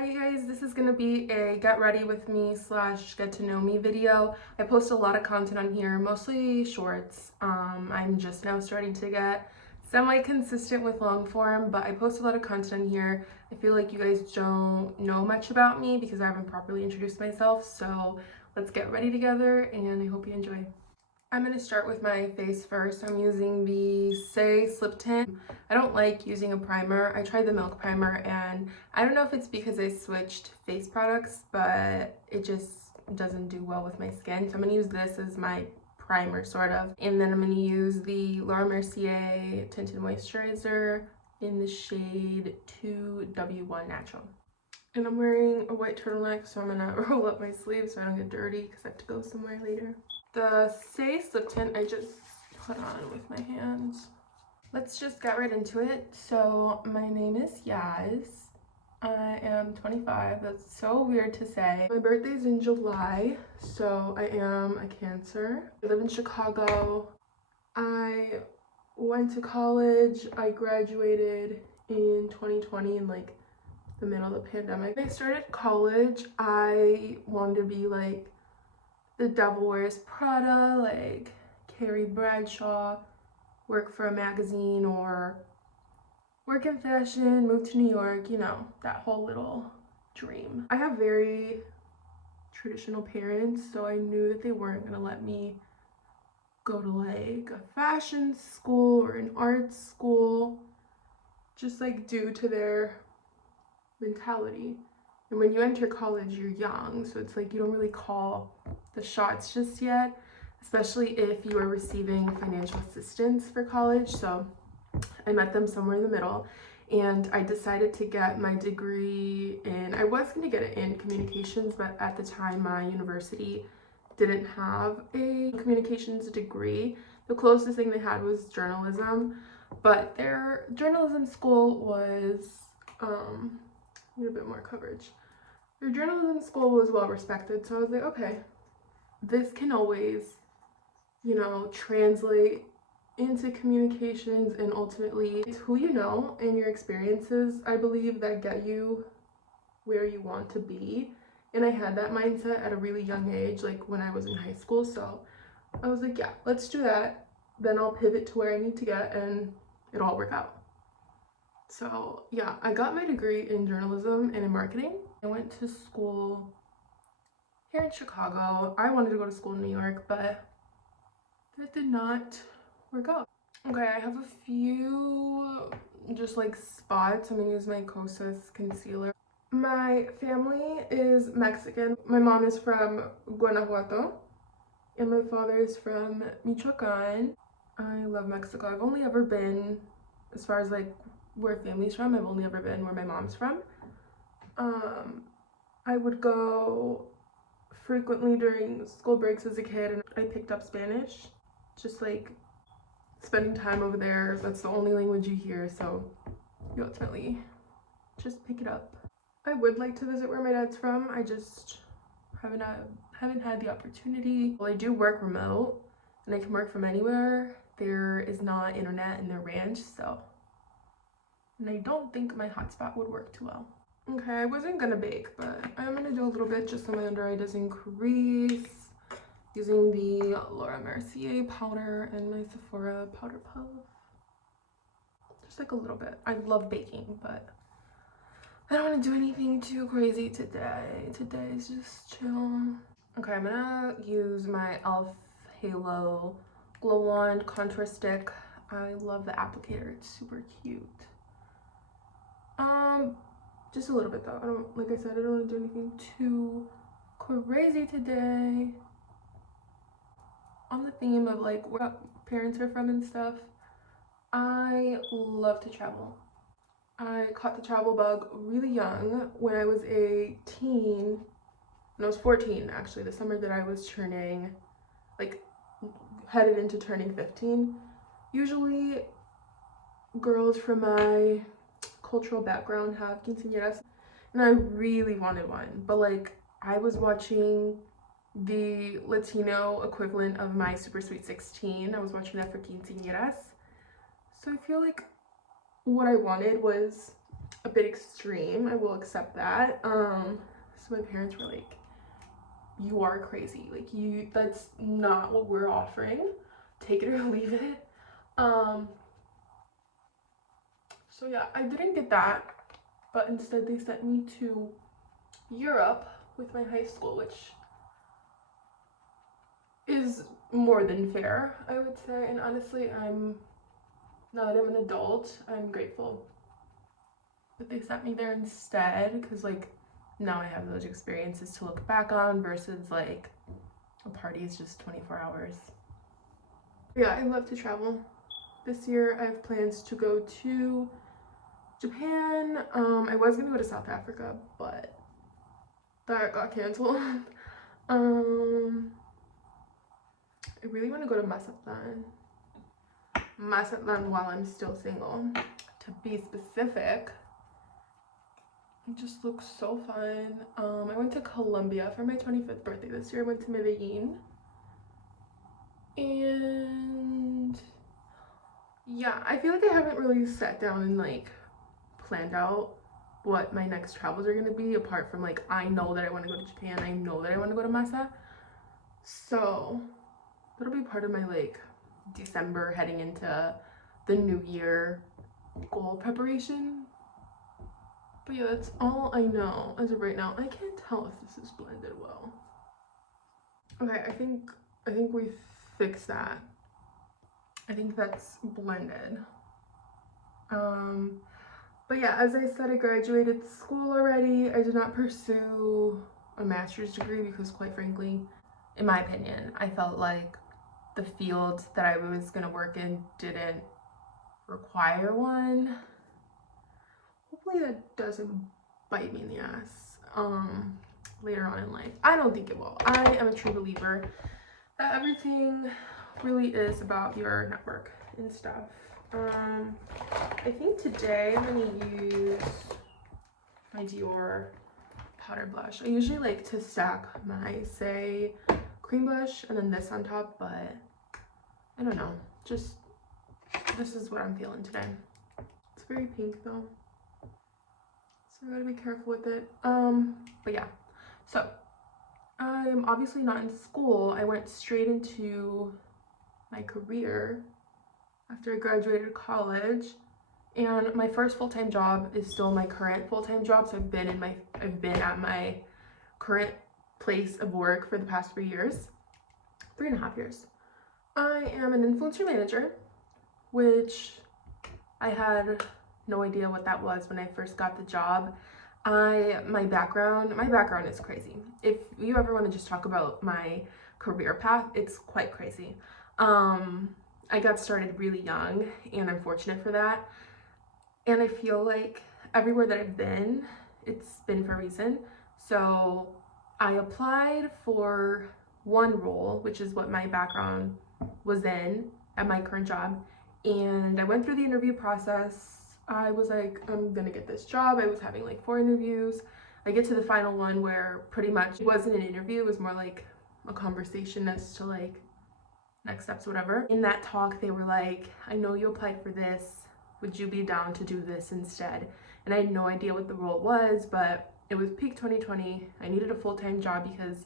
Hi you guys, this is gonna be a get ready with me / get to know me video. I post a lot of content on here, mostly shorts. I'm just now starting to get semi-consistent with long form, but I post a lot of content on here. I feel like you guys don't know much about me because I haven't properly introduced myself, so let's get ready together and I hope you enjoy. I'm going to start with my face first. I'm using the Say Slip Tint. I don't like using a primer. I tried the Milk Primer and I don't know if it's because I switched face products, but it just doesn't do well with my skin. So I'm going to use this as my primer sort of. And then I'm going to use the Laura Mercier Tinted Moisturizer in the shade 2W1 Natural. And I'm wearing a white turtleneck, so I'm going to roll up my sleeves so I don't get dirty because I have to go somewhere later. The Say Slip Tint I just put on with my hands. Let's just get right into it. So my name is Yaz. I am 25. That's so weird to say. My birthday's in July, so I am a Cancer. I live in Chicago. I went to college. I graduated in 2020 in like the middle of the pandemic. When I started college, I wanted to be like the Devil Wears Prada, like Carrie Bradshaw, work for a magazine or work in fashion, move to New York, you know, that whole little dream. I have very traditional parents, so I knew that they weren't gonna let me go to like a fashion school or an art school, just like due to their mentality. And when you enter college, you're young, so it's like you don't really call the shots just yet, especially if you are receiving financial assistance for college. So I met them somewhere in the middle, and I decided to get my degree in, I was going to get it in communications, but at the time my university didn't have a communications degree. The closest thing they had was journalism, but their journalism school was need a bit more coverage. Their journalism school was well respected, so I was like, okay, this can always, you know, translate into communications, and ultimately it's who you know and your experiences, I believe, that get you where you want to be. And I had that mindset at a really young age, like when I was in high school, so I was like, yeah, let's do that, then I'll pivot to where I need to get and it'll all work out. So yeah, I got my degree in journalism and in marketing. I went to school here in Chicago. I wanted to go to school in New York, but that did not work out. Okay, I have a few just like spots. I'm gonna use my Kosas concealer. My family is Mexican. My mom is from Guanajuato and my father is from Michoacan. I love Mexico. I've only ever been, as far as like where family's from, I've only ever been where my mom's from. I would go frequently during school breaks as a kid, and I picked up Spanish, just like spending time over there. That's the only language you hear, so you ultimately just pick it up. I would like to visit where my dad's from. I just haven't had the opportunity. Well, I do work remote and I can work from anywhere. There is not internet in their ranch, so, and I don't think my hotspot would work too well. Okay, I wasn't gonna bake, but I'm gonna do a little bit just so my under eye doesn't crease, using the Laura Mercier powder and my Sephora powder puff. Just like a little bit. I love baking, but I don't want to do anything too crazy today. Today is just chill. Okay, I'm gonna use my e.l.f. Halo Glow Wand Contour Stick. I love the applicator, it's super cute. Just a little bit though. I don't, like I said, I don't want to do anything too crazy today. On the theme of like where parents are from and stuff, I love to travel. I caught the travel bug really young when I was a teen. When I was 14, actually, the summer that I was turning, like headed into turning 15. Usually girls from my cultural background have quinceañeras, and I really wanted one, but like I was watching the Latino equivalent of my Super Sweet 16. I was watching that for quinceañeras, so I feel like what I wanted was a bit extreme, I will accept that. So my parents were like, you are crazy, like that's not what we're offering, take it or leave it. So yeah, I didn't get that, but instead they sent me to Europe with my high school, which is more than fair, I would say. And honestly, now that I'm an adult, I'm grateful that they sent me there instead, because like now I have those experiences to look back on versus like a party is just 24 hours. Yeah, I love to travel. This year I have plans to go to Japan. I was gonna go to South Africa, but that got canceled. I really want to go to Mazatlan while I'm still single, to be specific. It just looks so fun. I went to Colombia for my 25th birthday this year. I went to Medellin, and yeah, I feel like I haven't really sat down and like planned out what my next travels are going to be, apart from like I know that I want to go to Japan, I know that I want to go to Masa, so that'll be part of my like December heading into the new year goal preparation. But yeah, that's all I know as of right now. I can't tell if this is blended well. Okay, I think we fixed that. I think that's blended. But yeah, as I said, I graduated school already. I did not pursue a master's degree because, quite frankly, in my opinion, I felt like the field that I was gonna work in didn't require one. Hopefully that doesn't bite me in the ass later on in life. I don't think it will. I am a true believer that everything really is about your network and stuff. I think today I'm gonna use my Dior powder blush. I usually like to stack my Say cream blush and then this on top, but I don't know, just this is what I'm feeling today. It's very pink though, so I gotta be careful with it. But yeah, so I'm obviously not in school. I went straight into my career after I graduated college, and my first full-time job is still my current full-time job. So I've been at my current place of work for the past 3 years, 3.5 years. I am an influencer manager, which I had no idea what that was when I first got the job. My background is crazy. If you ever want to just talk about my career path, it's quite crazy. I got started really young, and I'm fortunate for that. And I feel like everywhere that I've been, it's been for a reason. So I applied for one role, which is what my background was in at my current job. And I went through the interview process. I was like, I'm gonna get this job. I was having like 4 interviews. I get to the final one where pretty much it wasn't an interview. It was more like a conversation as to like next steps, whatever. In that talk, they were like, I know you applied for this. Would you be down to do this instead? And I had no idea what the role was, but it was peak 2020. I needed a full-time job because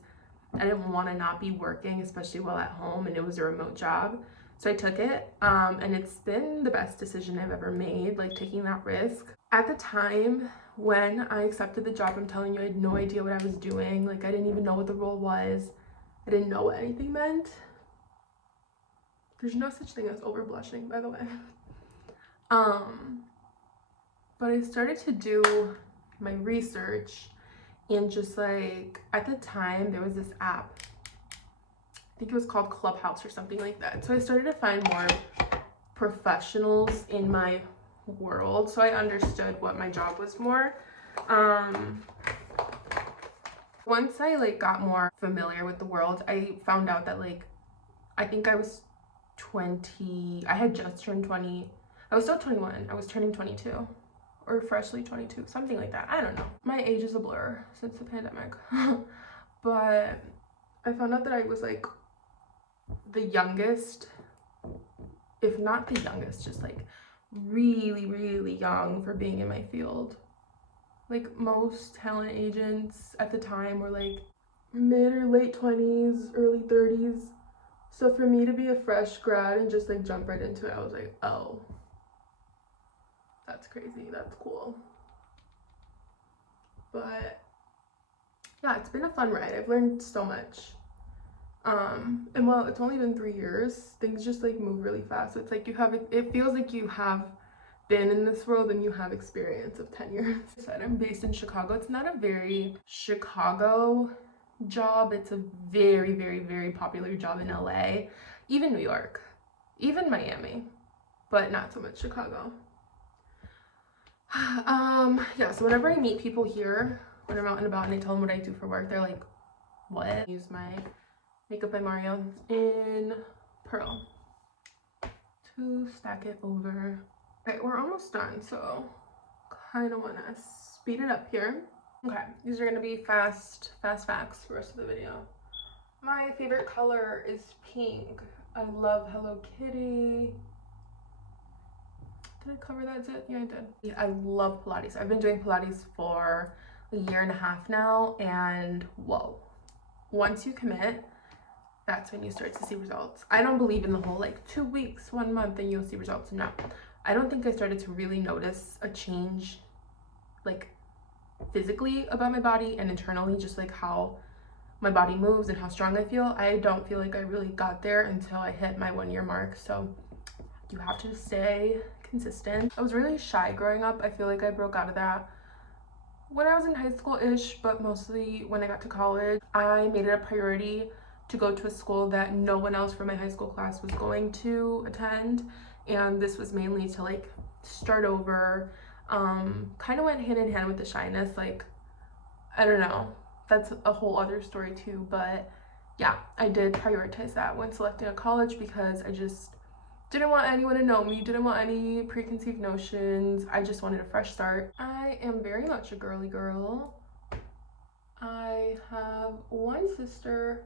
I didn't want to not be working, especially while at home, and it was a remote job. So I took it, and it's been the best decision I've ever made, like taking that risk. At the time when I accepted the job, I'm telling you, I had no idea what I was doing. Like, I didn't even know what the role was. I didn't know what anything meant. There's no such thing as over blushing, by the way. But I started to do my research, and just like at the time there was this app, I think it was called Clubhouse or something like that. So I started to find more professionals in my world, so I understood what my job was more. Once I like got more familiar with the world, I found out that like I think I was 20, I had just turned 20. I was still 21. I was turning 22 or freshly 22, something like that. I don't know. My age is a blur since the pandemic. But I found out that I was like the youngest, if not the youngest, just like really, really young for being in my field. Like most talent agents at the time were like mid or late 20s, early 30s. So for me to be a fresh grad and just like jump right into it, I was like, oh, that's crazy, that's cool. But yeah, it's been a fun ride. I've learned so much. And while it's only been 3 years, things just like move really fast. It's like it feels like you have been in this world and you have experience of 10 years. I said I'm based in Chicago. It's not a very Chicago job. It's a very, very, very popular job in LA, even New York, even Miami, but not so much Chicago. Yeah, so whenever I meet people here, when I'm out and about and I tell them what I do for work, they're like, what? I use my Makeup by Mario in Pearl to stack it over. Okay, we're almost done, so kind of want to speed it up here. Okay, these are going to be fast facts for the rest of the video. My favorite color is pink. I love Hello Kitty. Did I cover that zit? Yeah, I did. Yeah, I love Pilates. I've been doing Pilates for a 1.5 years now, and whoa, once you commit, that's when you start to see results. I don't believe in the whole like 2 weeks, 1 month, and you'll see results. No, I don't think I started to really notice a change like physically about my body and internally, just like how my body moves and how strong I feel. I don't feel like I really got there until I hit my 1 year mark. So you have to stay consistent. I was really shy growing up. I feel like I broke out of that when I was in high school-ish, but mostly when I got to college. I made it a priority to go to a school that no one else from my high school class was going to attend, and this was mainly to like start over. Kind of went hand in hand with the shyness. Like, I don't know, that's a whole other story too, but yeah, I did prioritize that when selecting a college because I just didn't want anyone to know me, didn't want any preconceived notions. I just wanted a fresh start. I am very much a girly girl. I have one sister,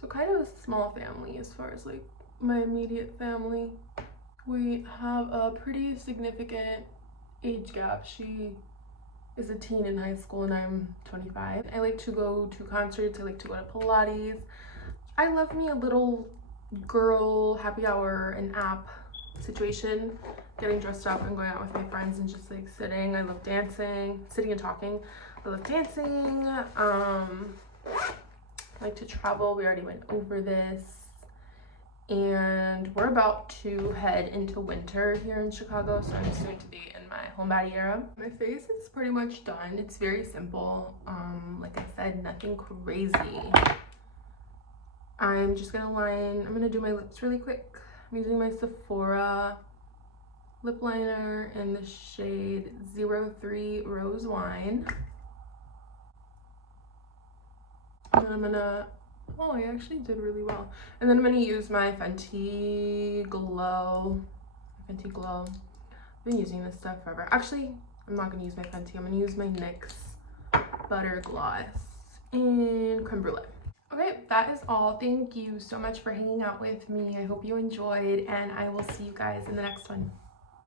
so kind of a small family as far as like my immediate family. We have a pretty significant age gap. She is a teen in high school and I'm 25. I like to go to concerts. I like to go to Pilates. I love me a little girl happy hour and app situation, getting dressed up and going out with my friends and just like sitting. I love dancing, sitting and talking. I love dancing. I like to travel. We already went over this. And we're about to head into winter here in Chicago, so I'm soon to be in my homebody era. My face is pretty much done. It's very simple. Like I said, nothing crazy. I'm just gonna I'm gonna do my lips really quick. I'm using my Sephora lip liner in the shade 03 Rose Wine. And then I'm gonna, oh, I actually did really well. And then I'm gonna use my Fenty Glow. I've been using this stuff forever. Actually, I'm not gonna use my Fenty. I'm gonna use my NYX Butter Gloss in Creme Brulee. Okay, that is all. Thank you so much for hanging out with me. I hope you enjoyed, and I will see you guys in the next one.